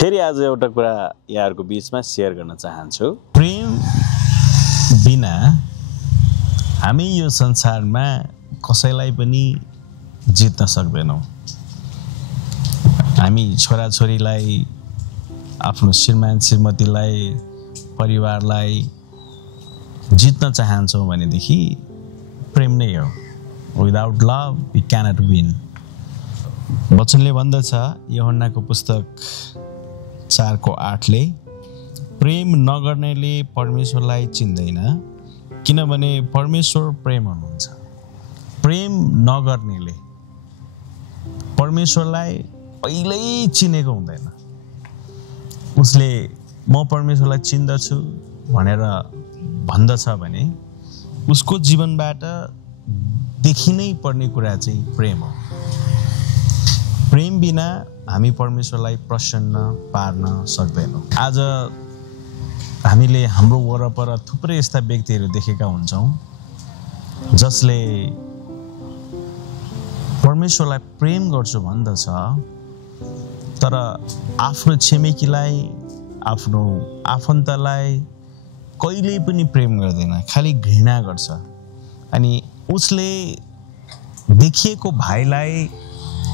फेरि आज एउटा कुरा यहाँहरुको बीचमा शेयर गर्न चाहन्छु। प्रेम बिना हामी यो संसारमा कसैलाई पनि जित्न सक्दैनौं। हामी छोराछोरीलाई, आफ्नो श्रीमान श्रीमतीलाई, परिवारलाई जित्न चाहन्छौं भनेदेखि प्रेम नै हो। Without love we cannot win. वचनले भन्दछ यूहन्नाको पुस्तक 4:8ले प्रेम नगर्नेले परमेश्वरलाई चिन्दैन, किनभने परमेश्वर प्रेम हुनुहुन्छ। प्रेम नगर्नेले परमेश्वरलाई पहिल्यै चिनेको हुँदैन। उसले म परमेश्वरलाई चिन्दछु भनेर भन्दछ भने उसको जीवनबाट देखिनै पर्ने कुरा चाहिँ प्रेम हो। प्रेम बिना हामी परमेश्वरलाई प्रसन्न पार्न सक्दैनौं। आज हामीले हाम्रो वरपर थुप्रै यस्ता व्यक्तिहरू देखेका हुन्छौं जसले परमेश्वरलाई प्रेम गर्छु भन्दछ, तर आफ्नो छिमेकीलाई, आफ्नो आफन्तलाई कहिल्यै पनि प्रेम गर्दैन, खाली घृणा गर्छ। अनि उसले देखिएको भाइलाई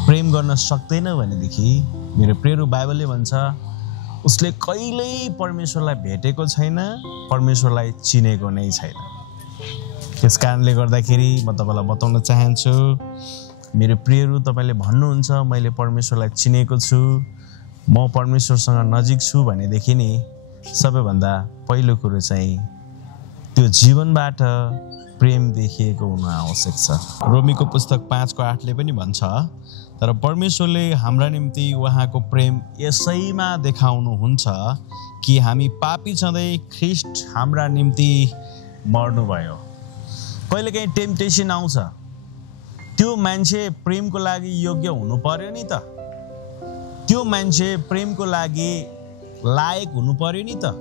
प्रेम गर्न सक्दैन भनेदेखि मेरो प्रिय बाइबलले भन्छ उसले कहिल्यै परमेश्वरलाई भेटेको छैन, परमेश्वरलाई चिनेको नै छैन। त्यस कारणले गर्दाखेरि म तपाईलाई बताउन चाहन्छु, मेरो प्रियहरू, तपाईले भन्नुहुन्छ मैले परमेश्वरलाई चिनेको छु, म परमेश्वरसँग नजिक छु भनेदेखि नि सबैभन्दा पहिलो कुरो चाहिँ त्यो जीवनबाट प्रेम देखिएको हुन आवश्यक छ। रोमीको पुस्तक 5:8ले पनि भन्छ, तर परमेश्वरले हाम्रा निम्ति उहाँको प्रेम यसैमा देखाउनुहुन्छ कि हामी पापी छँदै ख्रीष्ट हाम्रा निम्ति मर्नुभयो। कहिलेकाहीँ टेम्पटेसन आउँछ, त्यो मान्छे प्रेमको लागि योग्य हुनु पर्यो नि त, त्यो मान्छे प्रेमको लागि लायक हुनु पर्यो नि त।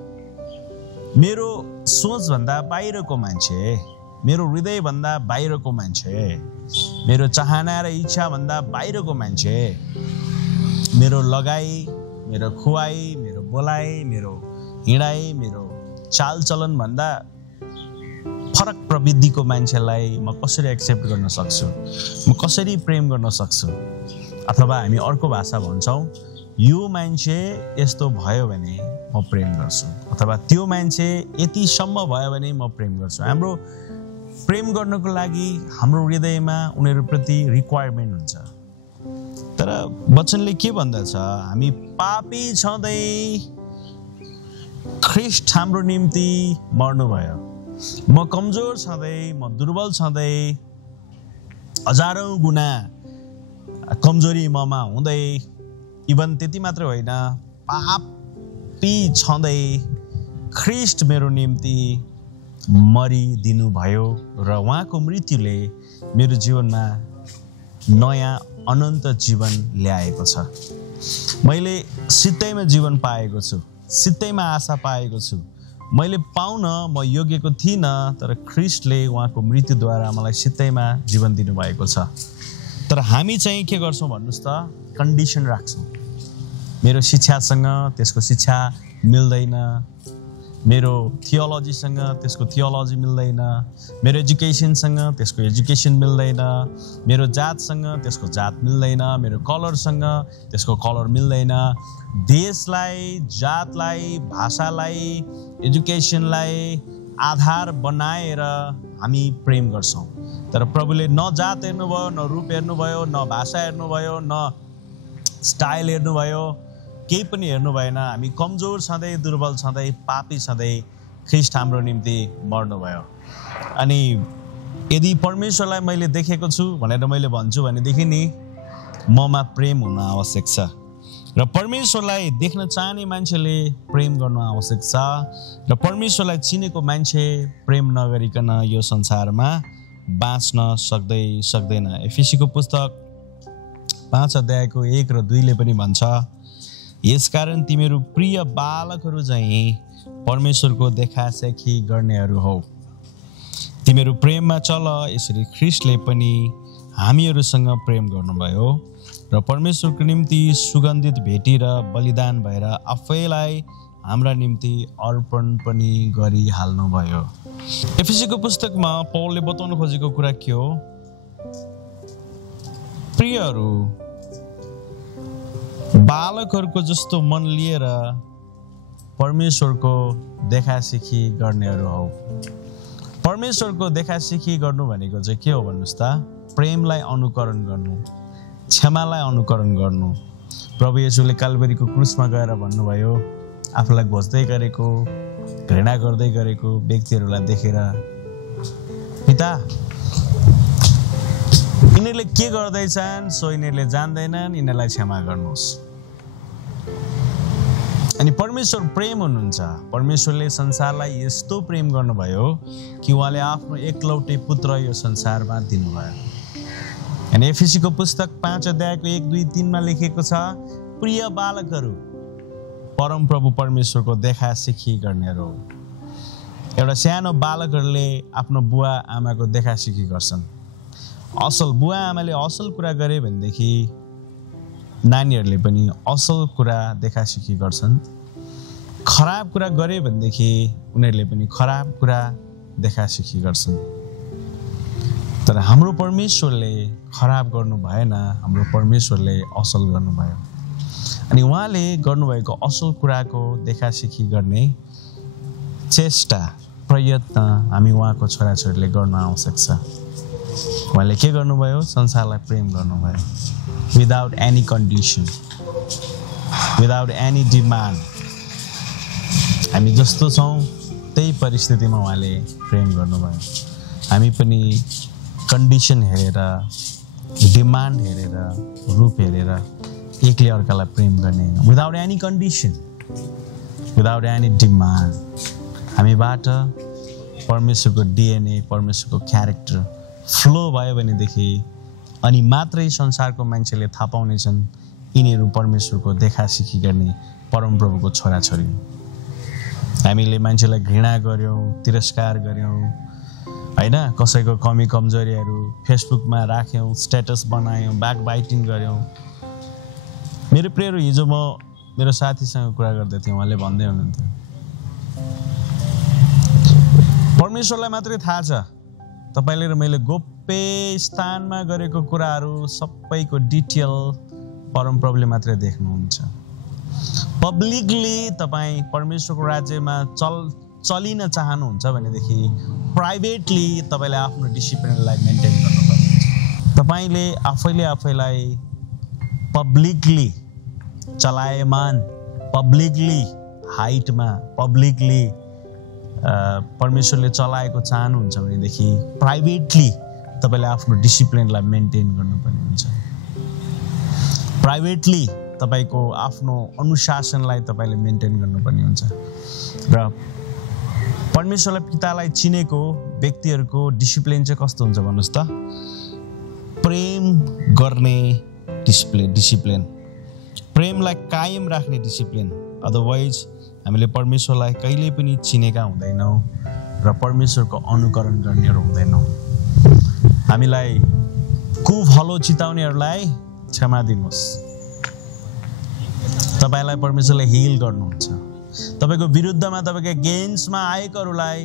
मेरो सोचभन्दा बाहिरको मान्छे, मेरो हृदयभन्दा बाहिरको मान्छे, मेरो चाहना र इच्छा भन्दा बाहिरको मान्छे, मेरो लगाई, मेरो खुवाई, मेरो बोलाइ, मेरो हिँडाइ, मेरो चालचलन भन्दा फरक प्रवृत्तिको मान्छेलाई म कसरी एक्सेप्ट गर्न सक्छु, म कसरी प्रेम गर्न सक्छु। अथवा हामी अर्को भाषा भन्छौं, यो मान्छे यस्तो भयो भने म प्रेम गर्छु, अथवा त्यो मान्छे यतिसम्म भयो भने म प्रेम गर्छु। हाम्रो प्रेम गर्नको लागि हाम्रो हृदयमा उनीहरुप्रति रिक्वायरमेन्ट हुन्छ। तर वचनले के भन्दछ, हामी पापी छँदै ख्रीष्ट हाम्रो निम्ति मर्नुभयो। म कमजोर छँदै, म दुर्बल छँदै, हजारौं गुना कमजोरी ममा हुँदै, इभन त्यति मात्र होइन, पापी छँदै ख्रीष्ट मेरो निम्ति मरिदिनु भयो र उहाँको मृत्युले मेरो जीवनमा नयाँ अनन्त जीवन ल्याएको छ। मैले सित्तैमा जीवन पाएको छु, सित्तैमा आशा पाएको छु। मैले पाउन म योग्यको थिइनँ, तर ख्रीष्टले उहाँको मृत्युद्वारा मलाई सित्तैमा जीवन दिनुभएको छ। तर हामी चाहिँ के गर्छौं भन्नुस् त, कन्डिसन राख्छौं। मेरो शिक्षासँग त्यसको शिक्षा मिल्दैन, मेरो थियोलोजीसँग त्यसको थियोलोजी मिल्दैन, मेरो एजुकेसनसँग त्यसको एजुकेसन मिल्दैन, मेरो जातसँग त्यसको जात मिल्दैन, मेरो कलरसँग त्यसको कलर मिल्दैन। देशलाई, जातलाई, भाषालाई, एजुकेसनलाई आधार बनाएर हामी प्रेम गर्छौं। तर प्रभुले न जात हेर्नुभयो, न रूप हेर्नुभयो, न भाषा हेर्नुभयो, न स्टाइल हेर्नुभयो, केही पनि हेर्नु भएन। हामी कमजोर छँदै, दुर्बल छँदै, पापी छँदै ख्रीष्ट हाम्रो निम्ति मर्नुभयो। अनि यदि परमेश्वरलाई मैले देखेको छु भनेर मैले भन्छु भनेदेखि नि ममा प्रेम हुन आवश्यक छ। र परमेश्वरलाई देख्न चाहने मान्छेले प्रेम गर्न आवश्यक छ। र परमेश्वरलाई चिनेको मान्छे प्रेम नगरिकन यो संसारमा बाँच्न सक्दैन। एफिसीको पुस्तक 5:1 र 2ले पनि भन्छ, यसकारण तिमीहरू प्रिय बालकहरू चाहिँ परमेश्वरको देखासेखी गर्नेहरू हौ। तिमीहरू प्रेममा चल, यसरी ख्रीष्टले पनि हामीहरूसँग प्रेम गर्नुभयो र परमेश्वरको निम्ति सुगन्धित भेटी र बलिदान भएर आफैलाई हाम्रा निम्ति अर्पण पनि गरिहाल्नुभयो। एफिसीको पुस्तकमा पौलले बताउन खोजेको कुरा के हो? प्रियहरू, बालकहरूको जस्तो मन लिएर परमेश्वरको देखासिखी गर्नेहरू हौ। परमेश्वरको देखासिखी गर्नु भनेको चाहिँ के हो भन्नुहोस् त? प्रेमलाई अनुकरण गर्नु, क्षमालाई अनुकरण गर्नु। प्रभु येशूले काल्भरीको क्रुसमा गएर भन्नुभयो, आफूलाई घोज्दै गरेको, घृणा गर्दै गरेको व्यक्तिहरूलाई देखेर, पिता यिनीहरूले के गर्दैछन् सो यिनीहरूले जान्दैनन्, यिनीहरूलाई क्षमा गर्नुहोस्। अनि परमेश्वर प्रेम हुनुहुन्छ। परमेश्वरले संसारलाई यस्तो प्रेम गर्नुभयो कि उहाँले आफ्नो एकलौटे पुत्र यो संसारमा दिनुभयो। अनि एफिसीको पुस्तक 5 अध्यायको 1, 2, 3 लेखेको छ, प्रिय बालकहरू, परमप्रभु परमेश्वरको देखासिखी गर्नेहरू। एउटा सानो बालकहरूले आफ्नो बुवा आमाको देखासिखी गर्छन्। असल बुवा आमाले असल कुरा गरे भनेदेखि नानीहरूले पनि असल कुरा देखासिखी गर्छन्। खराब कुरा गरे भनेदेखि उनीहरूले पनि खराब कुरा देखासिखी गर्छन्। तर हाम्रो परमेश्वरले खराब गर्नु भएन, हाम्रो परमेश्वरले असल गर्नुभयो। अनि उहाँले गर्नुभएको असल कुराको देखासिखी गर्ने चेष्टा, प्रयत्न हामी उहाँको छोराछोरीले गर्न आवश्यक छ। उहाँले के गर्नुभयो? संसारलाई प्रेम गर्नुभयो, without any condition, without any demand. हामी जस्तो छौँ त्यही परिस्थितिमा उहाँले प्रेम गर्नुभयो। हामी पनि कन्डिसन हेरेर, डिमान्ड हेरेर, रूप हेरेर एकले अर्कालाई प्रेम गर्ने, without any condition, without any demand. हामीबाट परमेश्वरको डिएनए, परमेश्वरको क्यारेक्टर फ्लो भयो भनेदेखि अनि मात्रै संसारको मान्छेले थाहा पाउनेछन् यिनीहरू परमेश्वरको देखासिखी गर्ने परमप्रभुको छोराछोरी। हामीले मान्छेलाई घृणा गऱ्यौँ, तिरस्कार गऱ्यौँ, होइन, कसैको कमी कमजोरीहरू फेसबुकमा राख्यौँ, स्ट्याटस बनायौँ, ब्याक बाइटिङ गऱ्यौँ। मेरो प्रियहरू, हिजो म मेरो साथीसँग कुरा गर्दै थिएँ, उहाँले भन्दै हुनुहुन्थ्यो, परमेश्वरलाई मात्रै थाहा छ तपाईँले र मैले गोप्य स्थानमा गरेको कुराहरू सबैको डिटेल परमप्रभुले मात्रै देख्नुहुन्छ। पब्लिकली तपाईँ परमेश्वरको राज्यमा चलिन चाहनुहुन्छ भनेदेखि प्राइभेटली तपाईँले आफ्नो डिसिप्लिनलाई मेन्टेन गर्नुपर्ने हुन्छ। तपाईँले आफैलाई पब्लिकली चलायमान, पब्लिकली हाइटमा, पब्लिकली परमेश्वरले चलाएको चाहनुहुन्छ भनेदेखि प्राइभेटली तपाईँले आफ्नो डिसिप्लिनलाई मेन्टेन गर्नुपर्ने हुन्छ। प्राइभेटली तपाईँको आफ्नो अनुशासनलाई तपाईँले मेन्टेन गर्नुपर्ने हुन्छ। र परमेश्वरलाई पितालाई चिनेको व्यक्तिहरूको डिसिप्लिन चाहिँ कस्तो हुन्छ भन्नुहोस् त? प्रेम गर्ने डिसिप्लिन, प्रेमलाई कायम राख्ने डिसिप्लिन। अदरवाइज हामीले परमेश्वरलाई कहिल्यै पनि चिनेका हुँदैनौँ र परमेश्वरको अनुकरण गर्नेहरू हुँदैनौँ। हामीलाई कुभलो चिताउनेहरूलाई क्षमा दिनुहोस्। तपाईँलाई परमेश्वरले हिल गर्नुहुन्छ। तपाईँको विरुद्धमा, तपाईँको अगेन्स्टमा आएकोहरूलाई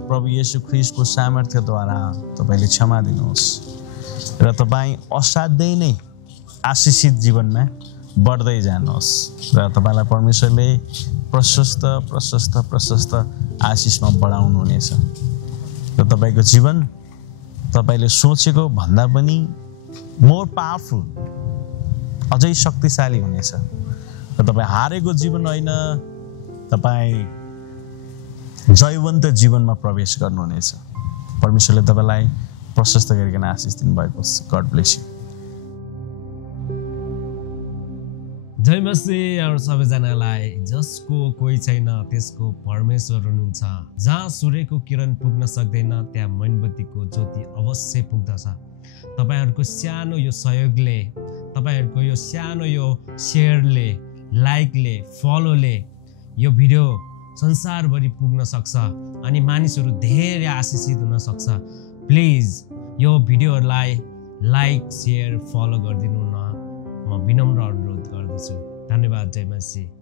प्रभु येशू ख्रीष्टको सामर्थ्यद्वारा तपाईँले क्षमा दिनुहोस् र तपाईँ असाध्यै नै आशिषित जीवनमा बढ्दै जानुहोस् र तपाईँलाई परमेश्वरले प्रशस्त प्रशस्त प्रशस्त आशिषमा बढाउनु हुनेछ र तपाईँको जीवन तपाईँले सोचेको भन्दा पनि मोर पावरफुल, अझै शक्तिशाली हुनेछ र तपाईँ हारेको जीवन होइन, तपाईँ जयवन्त जीवनमा प्रवेश गर्नुहुनेछ। परमेश्वरले तपाईँलाई प्रशस्त गरिकन आशिष दिनुभएको छ। God bless you. जय मसीह। हाम्रो सबैजनालाई जसको कोही छैन त्यसको परमेश्वर हुनुहुन्छ। जहाँ सूर्यको किरण पुग्न सक्दैन त्यहाँ मोमबत्तीको ज्योति अवश्य पुग्दछ। तपाईँहरूको सानो यो सहयोगले, तपाईँहरूको यो सानो यो सेयरले, लाइकले, फलोले यो भिडियो संसारभरि पुग्न सक्छ अनि मानिसहरू धेरै आशिषित हुन सक्छ। प्लिज यो भिडियोहरूलाई लाइक, सेयर, फलो गरिदिनु न। म विनम्र अनुरोध गर्दछु। धन्यवाद। जय मसी।